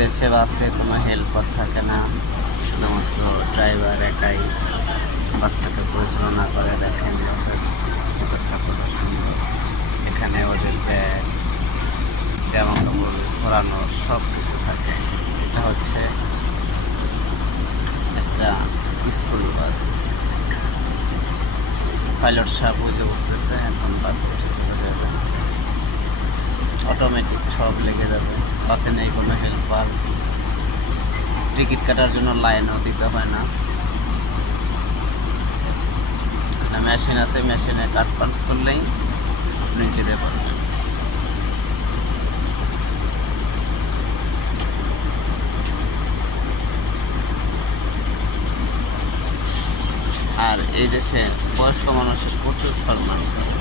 দেশে বাসে কোনো হেল্পার থাকে না, শুধুমাত্র ড্রাইভার একাই বাসটাকে পরিচালনা করে। দেখেন বাসের ভেতরটা কত সুন্দর। এখানে ওদের ব্যাগ, জামা কাপড় ছড়ানোর সব কিছু থাকে। এটা হচ্ছে একটা স্কুল বাস। পাইলট সাহেব বুঝে উঠতেছে, এখন বাস বসে চলে যাবে। অটোমেটিক সব লেগে যাবে। বাসে নেই কোনো হেল্পার, টিকিট কাটার জন্য লাইনও দিতে হয় না। মেশিন আছে, মেশিনে কার্ড পাঞ্চ করলেই আপনি যেতে পারবেন। আর এই দেশে বয়স্ক মানুষের প্রচুর সম্মান করে।